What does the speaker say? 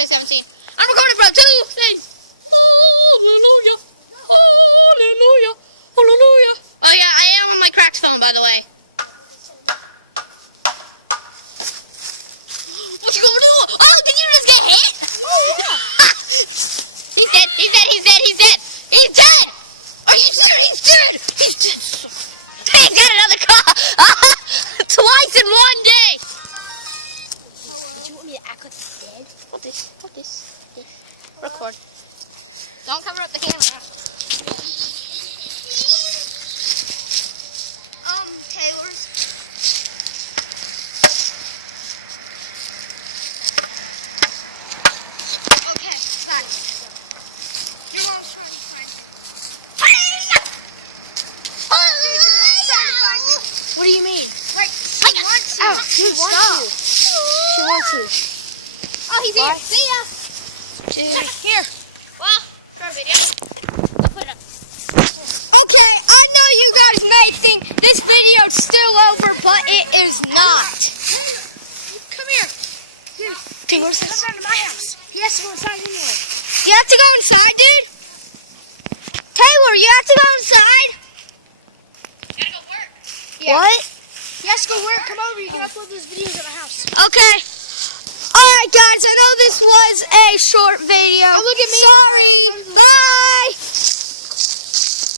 podcast I haven't seen. I'm recording from two things. Hallelujah. Hallelujah. Hallelujah. Oh yeah, I am on my cracked phone, by the way. What you gonna do? Oh, did you just get hit? Oh yeah. He's dead. He's dead. He's dead. He's dead. He's dead. Are you serious? He's dead. He's dead. He's got another car. Twice in one day. Did you want me to act like he's dead? What this? What this? Record. Don't cover up the camera. Taylor's. Okay, got it. Your mom's trying to find me. What do you mean? Like, she wants to. Oh, she wants to. She wants to. Oh, he's Bye. here. See ya. Here. Well, for a video. I'll put it up. Okay, I know you guys may think this video's still over, but it is not. Come here. Dude, where's Come down to my house. He has to go inside anyway. You have to go inside, dude? Taylor, you have to go inside? Gotta go work. Yeah. What? He has to go work. Come over. You can upload those videos at my house. Okay. Alright, guys, I know this was a short video. Oh, look at me. Sorry. Bye.